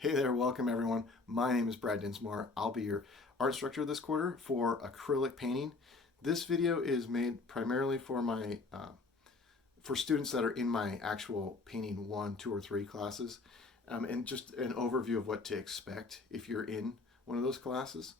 Hey there, welcome everyone. My name is Brad Dinsmore. I'll be your art instructor this quarter for acrylic painting. This video is made primarily for for students that are in my actual painting 1, 2, or 3 classes, and just an overview of what to expect if you're in one of those classes.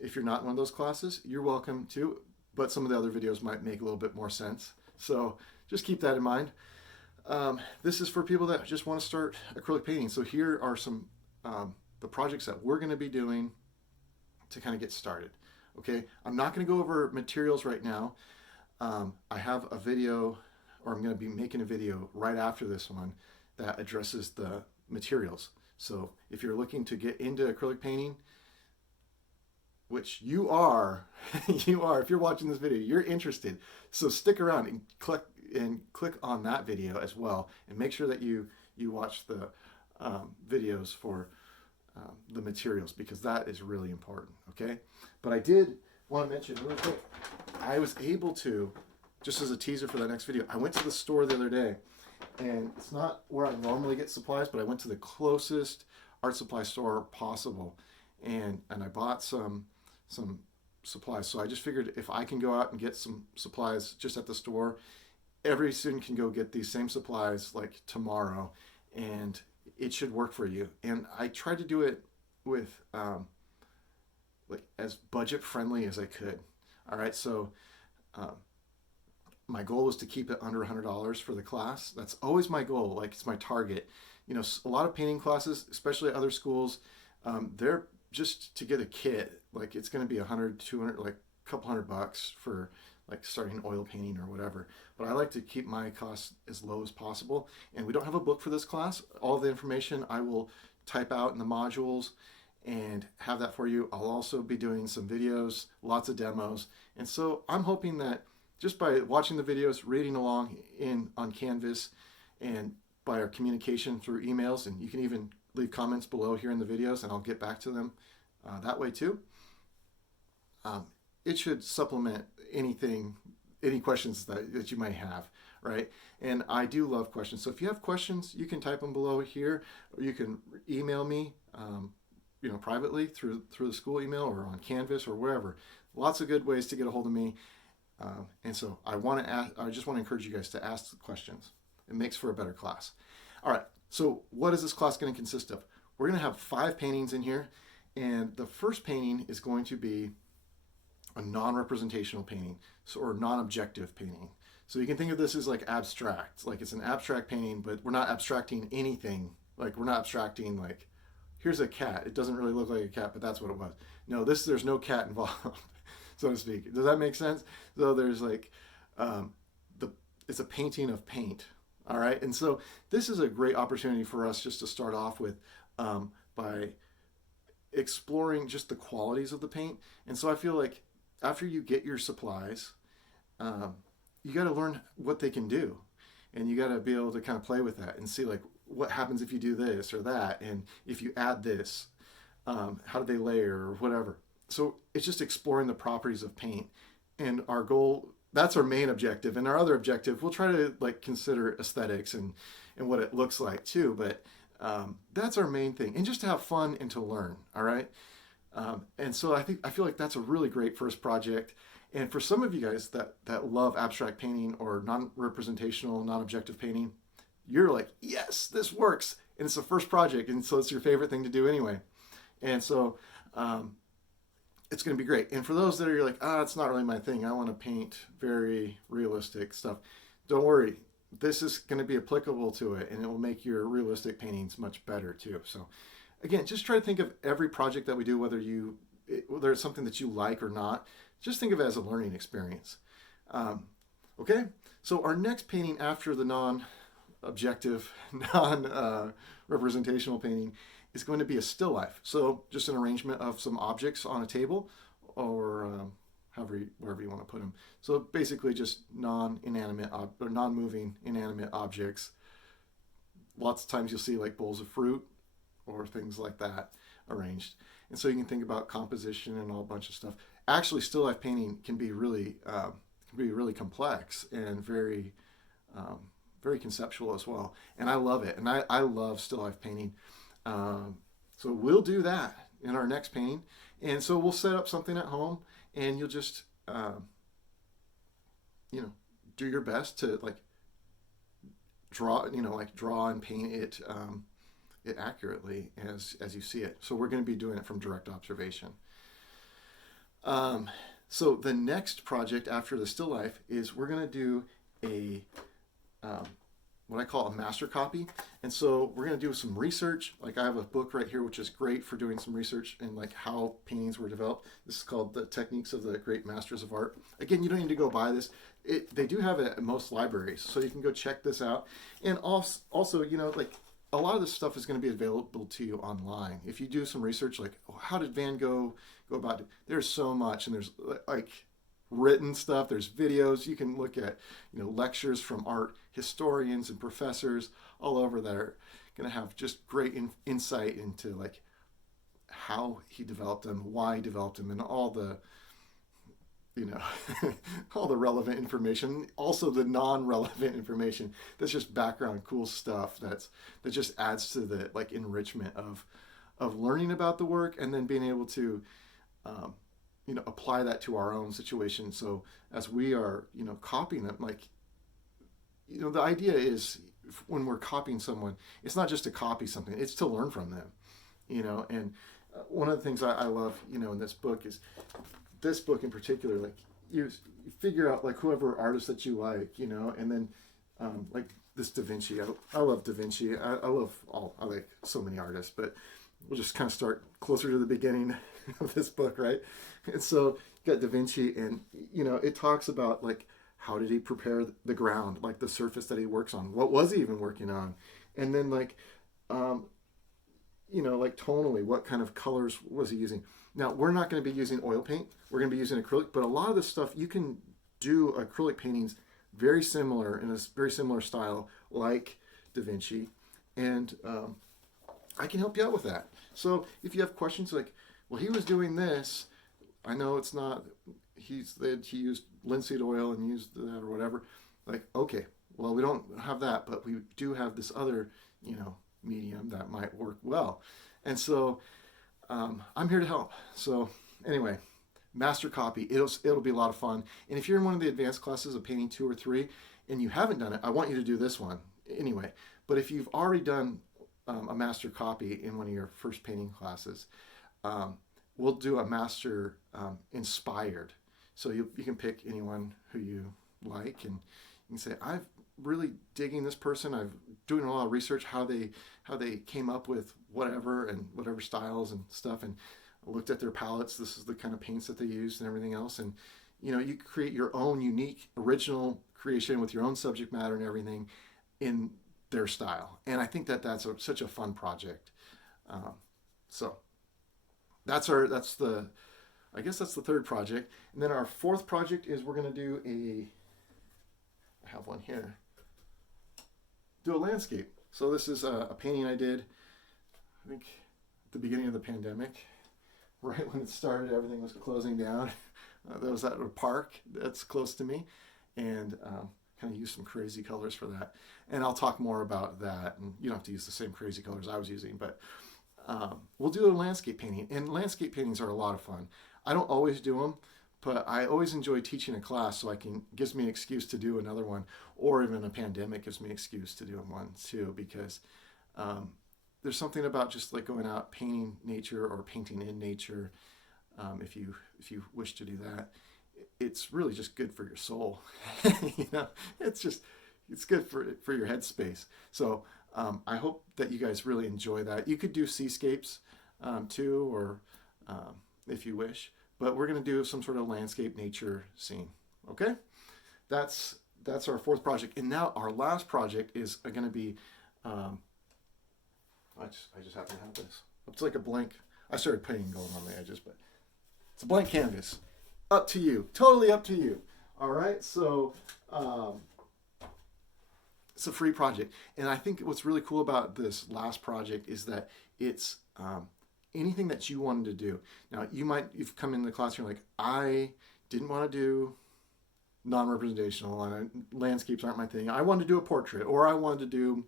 If you're not in one of those classes, you're welcome to, but some of the other videos might make a little bit more sense. So just keep that in mind. This is for people that just want to start acrylic painting. So here are some the projects that we're going to be doing to kind of get started. Okay, I'm not going to go over materials right now. I have a video, or I'm going to be making a video right after this one that addresses the materials. So if you're looking to get into acrylic painting, which you are, you are, if you're watching this video, you're interested. So stick around and click on that video as well, and make sure that you watch the videos for the materials, because that is really important. Okay, but I did want to mention really quick, I was able to, just as a teaser for that next video, I went to the store the other day, and it's not where I normally get supplies, but I went to the closest art supply store possible, and I bought some supplies. So I just figured if I can go out and get some supplies just at the store, every student can go get these same supplies like tomorrow, and it should work for you. And I tried to do it with like as budget friendly as I could. All right, so my goal was to keep it under $100 for the class. That's always my goal. Like, it's my target. You know, a lot of painting classes, especially at other schools, they're just to get a kit, like it's going to be 100, 200, like a couple $100 for like starting oil painting or whatever. But I like to keep my costs as low as possible. And we don't have a book for this class. All the information I will type out in the modules and have that for you. I'll also be doing some videos, lots of demos. And so I'm hoping that just by watching the videos, reading along on Canvas, and by our communication through emails, and you can even leave comments below here in the videos and I'll get back to them that way too. It should supplement any questions that you might have, right? And I do love questions. So if you have questions, you can type them below here, or you can email me, privately through the school email or on Canvas or wherever. Lots of good ways to get a hold of me. And so I just want to encourage you guys to ask the questions. It makes for a better class. All right. So what is this class going to consist of? We're going to have 5 paintings in here, and the first painting is going to be a non-representational painting, or non-objective painting. So you can think of this as like abstract, like it's an abstract painting, but we're not abstracting anything. Like, we're not abstracting like, here's a cat. It doesn't really look like a cat, but that's what it was. No, there's no cat involved, so to speak. Does that make sense? So there's like, it's a painting of paint. All right, and so this is a great opportunity for us just to start off with by exploring just the qualities of the paint. And so I feel like after you get your supplies, you got to learn what they can do, and you got to be able to kind of play with that and see like what happens if you do this or that, and if you add this, how do they layer or whatever. So it's just exploring the properties of paint, and our goal, that's our main objective. And our other objective, we'll try to like consider aesthetics and what it looks like too, but that's our main thing, and just to have fun and to learn. All right. And so I feel like that's a really great first project. And for some of you guys that love abstract painting or non-representational, non-objective painting, you're like, yes, this works. And it's the first project, and so it's your favorite thing to do anyway. And so it's going to be great. And for those that are like, it's not really my thing, I want to paint very realistic stuff, don't worry. This is going to be applicable to it, and it will make your realistic paintings much better too. So again, just try to think of every project that we do, whether it's something that you like or not, just think of it as a learning experience. Okay, so our next painting after the non-objective, non-representational painting is going to be a still life. So just an arrangement of some objects on a table, or wherever you want to put them. So basically just non-inanimate or non-moving inanimate objects. Lots of times you'll see like bowls of fruit or things like that arranged. And so you can think about composition and a whole bunch of stuff. Actually, still life painting can be really complex and very very conceptual as well. And I love it. And I love still life painting. So we'll do that in our next painting. And so we'll set up something at home, and you'll just, you know, do your best to like draw, draw and paint it, it accurately as you see it. So we're going to be doing it from direct observation. So the next project after the still life is we're going to do a what I call a master copy. And so we're going to do some research. Like I have a book right here, which is great for doing some research and like how paintings were developed. This is called The Techniques of the Great Masters of Art. Again, you don't need to go buy this. They do have it at most libraries, so you can go check this out. And also, like a lot of this stuff is going to be available to you online. If you do some research, like how did Van Gogh go about it? There's so much, and there's like written stuff, there's videos. You can look at lectures from art historians and professors all over that are going to have just great insight into like how he developed them, why he developed them, and all the all the relevant information, also the non-relevant information. That's just background cool stuff that just adds to the like enrichment of learning about the work, and then being able to apply that to our own situation. So as we are, copying them, like, the idea is when we're copying someone, it's not just to copy something, it's to learn from them, and one of the things I love, in this book is this book in particular, like you figure out like whoever artist that you like, and then like this Da Vinci, I love Da Vinci. I like so many artists, but we'll just kind of start closer to the beginning of this book, right? And so you got Da Vinci, and it talks about like how did he prepare the ground, like the surface that he works on, what was he even working on, and then like like tonally, what kind of colors was he using. Now we're not going to be using oil paint, we're going to be using acrylic, but a lot of this stuff you can do acrylic paintings very similar, in a very similar style like Da Vinci, and I can help you out with that. So if you have questions like, well, he was doing this, I know it's not, he used linseed oil and used that or whatever, like, okay, well, we don't have that, but we do have this other, medium that might work well. And so I'm here to help. So anyway, master copy, it'll be a lot of fun. And if you're in one of the advanced classes of painting 2 or 3 and you haven't done it, I want you to do this one anyway. But if you've already done a master copy in one of your first painting classes, we'll do a master inspired. So you can pick anyone who you like, and you can say, I've really digging this person. I've doing a lot of research how they came up with whatever styles and stuff, and I looked at their palettes. This is the kind of paints that they used and everything else. And you create your own unique original creation with your own subject matter and everything in their style. And I think that's such a fun project. So that's the third project. And then our fourth project is we're going to do I have one here, do a landscape. So this is a painting I did, I think at the beginning of the pandemic, right when it started, everything was closing down. There was at a park that's close to me, and kind of used some crazy colors for that. And I'll talk more about that, and you don't have to use the same crazy colors I was using, but we'll do a landscape painting. And landscape paintings are a lot of fun. I don't always do them, but I always enjoy teaching a class, so gives me an excuse to do another one, or even a pandemic gives me an excuse to do one too, because there's something about just like going out painting nature or painting in nature. If you wish to do that, it's really just good for your soul. It's good for your headspace. So I hope that you guys really enjoy that. You could do seascapes too, or if you wish. But we're going to do some sort of landscape nature scene. Okay? That's our fourth project. And now our last project is going to be, I just happen to have this. It's like a blank. I started painting gold on the edges, but it's a blank canvas. Up to you. Totally up to you. All right? So it's a free project. And I think what's really cool about this last project is that it's anything that you wanted to do. Now, you've come in the class and you're like, I didn't want to do non-representational, and landscapes aren't my thing. I wanted to do a portrait, or I wanted to do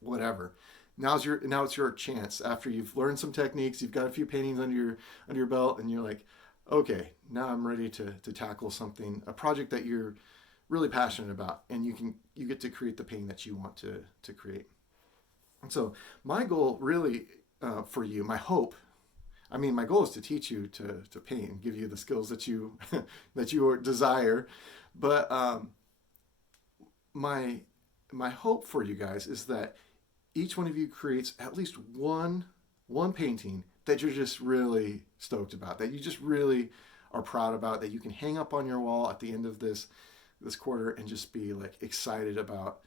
whatever. now it's your chance. After you've learned some techniques, you've got a few paintings under your belt, and you're like, okay, now I'm ready to tackle something, a project that you're really passionate about, and you get to create the painting that you want to create. And so my goal really, for you, my hope, I mean, my goal is to teach you to paint and give you the skills that you that you desire. But my my hope for you guys is that each one of you creates at least one painting that you're just really stoked about, that you just really are proud about, that you can hang up on your wall at the end of this quarter and just be like excited about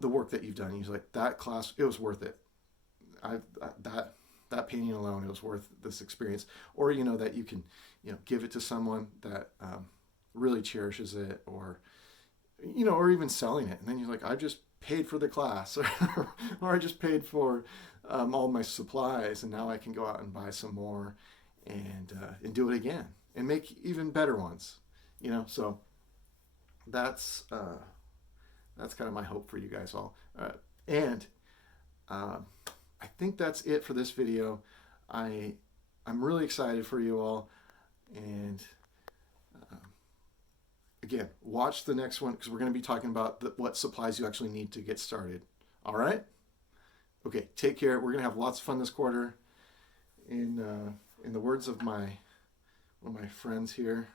the work that you've done. You're like, that class, it was worth it. That painting alone, it was worth this experience. Or that you can give it to someone that really cherishes it, or or even selling it, and then you're like, I just paid for the class, or I just paid for all my supplies, and now I can go out and buy some more and do it again and make even better ones. So that's kind of my hope for you guys all. And I think that's it for this video. I'm really excited for you all, and again, watch the next one, because we're going to be talking about what supplies you actually need to get started. All right? Okay, take care. We're going to have lots of fun this quarter. In the words of one of my friends here,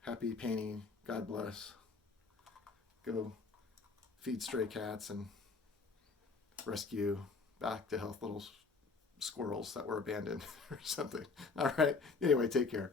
happy painting. God bless. Go feed stray cats and rescue back to health little squirrels that were abandoned or something. All right. Anyway, take care.